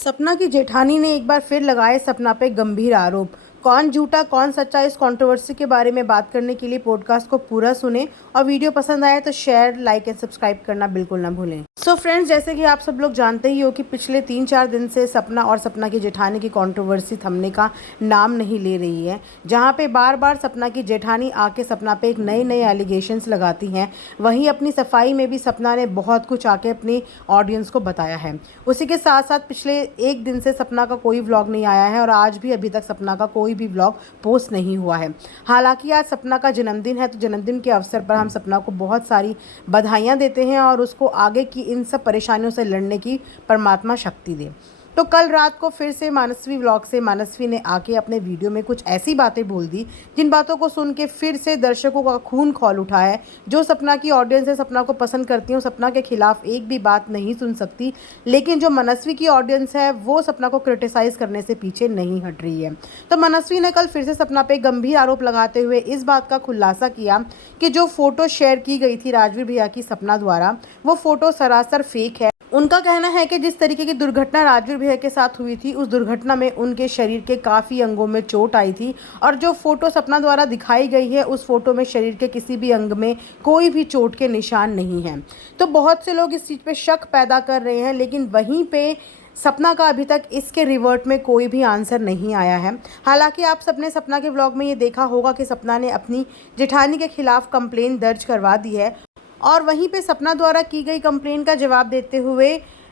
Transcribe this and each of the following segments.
सपना की जेठानी ने एक बार फिर लगाए सपना पे गंभीर आरोप। कौन झूठा कौन सच्चा, इस कंट्रोवर्सी के बारे में बात करने के लिए पॉडकास्ट को पूरा सुने और वीडियो पसंद आए तो शेयर, लाइक एंड सब्सक्राइब करना बिल्कुल ना भूलें। सो फ्रेंड्स, जैसे कि आप सब लोग जानते ही हो कि पिछले 3-4 दिन से सपना और सपना की जेठानी की कंट्रोवर्सी थमने का नाम नहीं ले रही है। जहां पे बार बार सपना की जेठानी आके सपना पे एक नए नए एलिगेशंस लगाती हैं, वहीं अपनी सफाई में भी सपना ने बहुत कुछ आके अपनी ऑडियंस को बताया है। उसी के साथ साथ पिछले एक दिन से सपना का कोई व्लॉग नहीं आया है और आज भी अभी तक सपना का कोई भी व्लॉग पोस्ट नहीं हुआ है। हालांकि आज सपना का जन्मदिन है, तो जन्मदिन के अवसर पर हम सपना को बहुत सारी बधाइयाँ देते हैं और उसको आगे की इन सब परेशानियों से लड़ने की परमात्मा शक्ति दे। तो कल रात को फिर से मानसवी व्लॉग से मानसवी ने आके अपने वीडियो में कुछ ऐसी बातें बोल दी जिन बातों को सुन के फिर से दर्शकों का खून खौल उठा है। जो सपना की ऑडियंस है, सपना को पसंद करती है, सपना के खिलाफ एक भी बात नहीं सुन सकती, लेकिन जो मनस्वी की ऑडियंस है वो सपना को क्रिटिसाइज करने से पीछे नहीं हट रही है। तो मनस्वी ने कल फिर से सपना पे गंभीर आरोप लगाते हुए इस बात का खुलासा किया कि जो फोटो शेयर की गई थी राजवीर भैया की सपना द्वारा, वो फोटो सरासर फेक है। उनका कहना है कि जिस तरीके की दुर्घटना राजवीर भैया के साथ हुई थी, उस दुर्घटना में उनके शरीर के काफ़ी अंगों में चोट आई थी और जो फोटो सपना द्वारा दिखाई गई है, उस फोटो में शरीर के किसी भी अंग में कोई भी चोट के निशान नहीं हैं। तो बहुत से लोग इस चीज़ पे शक पैदा कर रहे हैं, लेकिन वहीं पे सपना का अभी तक इसके रिवर्ट में कोई भी आंसर नहीं आया है। हालांकि आप सबने सपना के व्लॉग में ये देखा होगा कि सपना ने अपनी जेठानी के खिलाफ कंप्लेन दर्ज करवा दी है और वहीं पे सपना द्वारा की गई कंप्लेन का जवाब देते हुए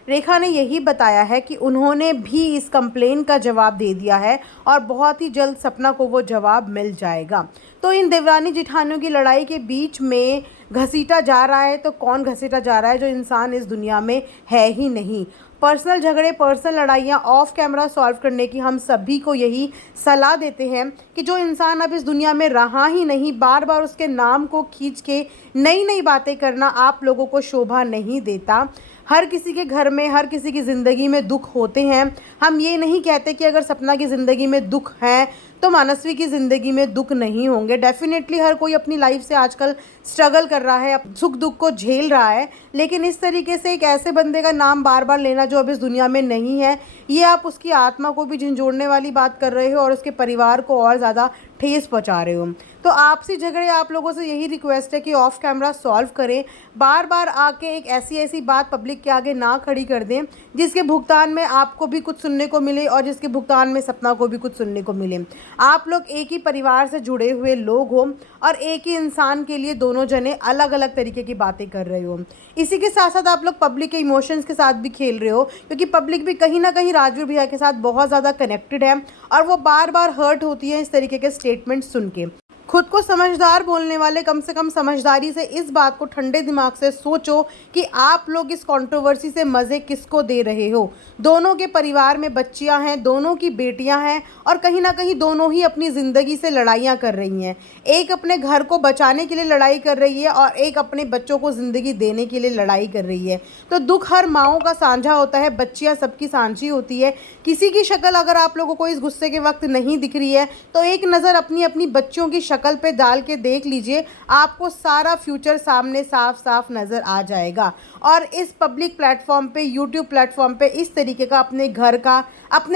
रेखा ने यही बताया है कि उन्होंने भी इस कंप्लेन का जवाब दे दिया है और बहुत ही जल्द सपना को वो जवाब मिल जाएगा। तो इन देवरानी जिठानियों की लड़ाई के बीच में घसीटा जा रहा है, तो कौन घसीटा जा रहा है? जो इंसान इस दुनिया में है ही नहीं। पर्सनल झगड़े, पर्सनल लड़ाइयाँ ऑफ कैमरा सॉल्व करने की हम सभी को यही सलाह देते हैं कि जो इंसान अब इस दुनिया में रहा ही नहीं, बार बार उसके नाम को खींच के नई नई बातें करना आप लोगों को शोभा नहीं देता। हर किसी के घर में, हर किसी की ज़िंदगी में दुख होते हैं। हम ये नहीं कहते कि अगर सपना की ज़िंदगी में दुख है तो मानसवी की ज़िंदगी में दुख नहीं होंगे। डेफिनेटली हर कोई अपनी लाइफ से आजकल स्ट्रगल कर रहा है, सुख दुख को झेल रहा है, लेकिन इस तरीके से एक ऐसे बंदे का नाम बार बार लेना जो अब इस दुनिया में नहीं है, ये आप उसकी आत्मा को भी झंझोड़ने वाली बात कर रहे हो और उसके परिवार को और ज़्यादा ठेस पहुँचा रहे हो। तो आपसी झगड़े आप लोगों से यही रिक्वेस्ट है कि ऑफ कैमरा सॉल्व करें। बार बार आके एक ऐसी ऐसी बात पब्लिक के आगे ना खड़ी कर दें जिसके भुगतान में आपको भी कुछ सुनने को मिले और जिसके भुगतान में सपना को भी कुछ सुनने को मिले। आप लोग एक ही परिवार से जुड़े हुए लोग हो और एक ही इंसान के लिए दोनों जने अलग अलग तरीके की बातें कर रहे हो। इसी के साथ साथ आप लोग पब्लिक के इमोशंस के साथ भी खेल रहे हो, क्योंकि पब्लिक भी कहीं ना कहीं राजवीर भैया के साथ बहुत ज़्यादा कनेक्टेड है और वो बार बार हर्ट होती है इस तरीके के स्टेटमेंट सुन के। खुद को समझदार बोलने वाले कम से कम समझदारी से इस बात को ठंडे दिमाग से सोचो कि आप लोग इस कंट्रोवर्सी से मज़े किसको दे रहे हो। दोनों के परिवार में बच्चियां हैं, दोनों की बेटियां हैं और कहीं ना कहीं दोनों ही अपनी ज़िंदगी से लड़ाइयाँ कर रही हैं। एक अपने घर को बचाने के लिए लड़ाई कर रही है और एक अपने बच्चों को ज़िंदगी देने के लिए लड़ाई कर रही है। तो दुख हर माओं का साझा होता है, बच्चियाँ सबकी साझी होती है। किसी की शक्ल अगर आप लोगों को इस गुस्से के वक्त नहीं दिख रही है तो एक नज़र अपनी अपनी बच्चियों की शक्ल पे डाल के देख लीजिए, आपको सारा फ्यूचर सामने साफ साफ नज़र आ जाएगा। और इस पब्लिक प्लेटफॉर्म पे, यूट्यूब प्लेटफॉर्म पे इस तरीके का अपने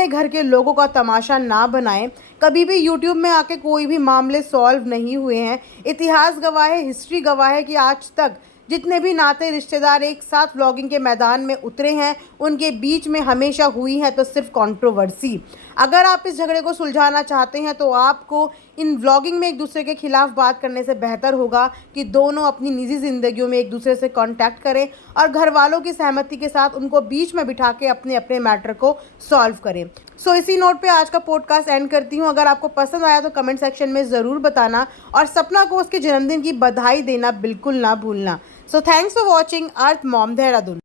घर के लोगों का तमाशा ना बनाएं। कभी भी यूट्यूब में आके कोई भी मामले सॉल्व नहीं हुए हैं। इतिहास गवाह है, हिस्ट्री गवाह है कि आज तक जितने भी नाते रिश्तेदार एक साथ व्लॉगिंग के मैदान में उतरे हैं, उनके बीच में हमेशा हुई है तो सिर्फ कंट्रोवर्सी। अगर आप इस झगड़े को सुलझाना चाहते हैं तो आपको इन व्लॉगिंग में एक दूसरे के खिलाफ बात करने से बेहतर होगा कि दोनों अपनी निजी ज़िंदगियों में एक दूसरे से कांटेक्ट करें और घर वालों की सहमति के साथ उनको बीच में बिठा के अपने अपने मैटर को सॉल्व करें। सो इसी नोट पे आज का पॉडकास्ट एंड करती हूँ। अगर आपको पसंद आया तो कमेंट सेक्शन में ज़रूर बताना और सपना को उसके जन्मदिन की बधाई देना बिल्कुल ना भूलना। So thanks for watching earth mom Dehradun.